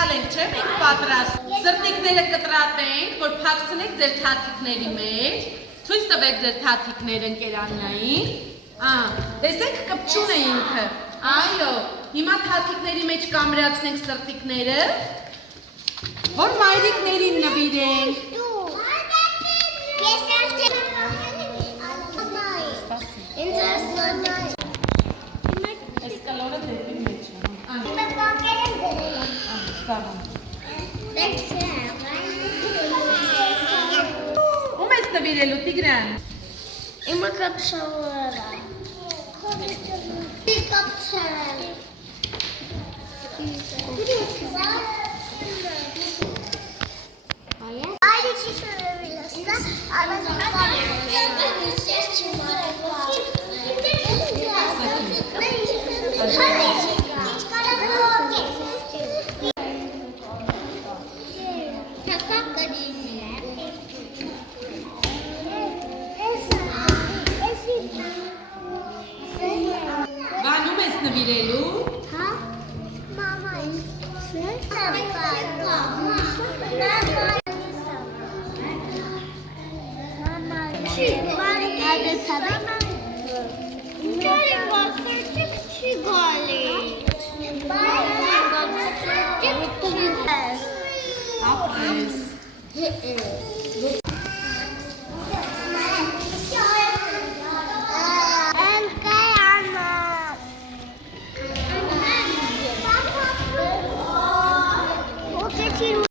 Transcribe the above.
գալ ենք, չէ՞, մենք պատրաստ։ Սրտիկները կտրատենք, որ փակցնենք ձեր թաթիկների մեջ։ Ցույց տվեք ձեր թաթիկները ընկերանային։ Տեսեք կպչուն է ինքը։ Այո, հիմա թաթիկների մեջ կամրացնենք սրտիկները, որ մայրիկներին նվիրենք։ Այս կլորը դեպի մեջ է։ Ում ես նվիրելու, Տիգրան։ Իմը կապշավարա։ Վանում ես նվիրելու։ Հա, մամա Ապրես։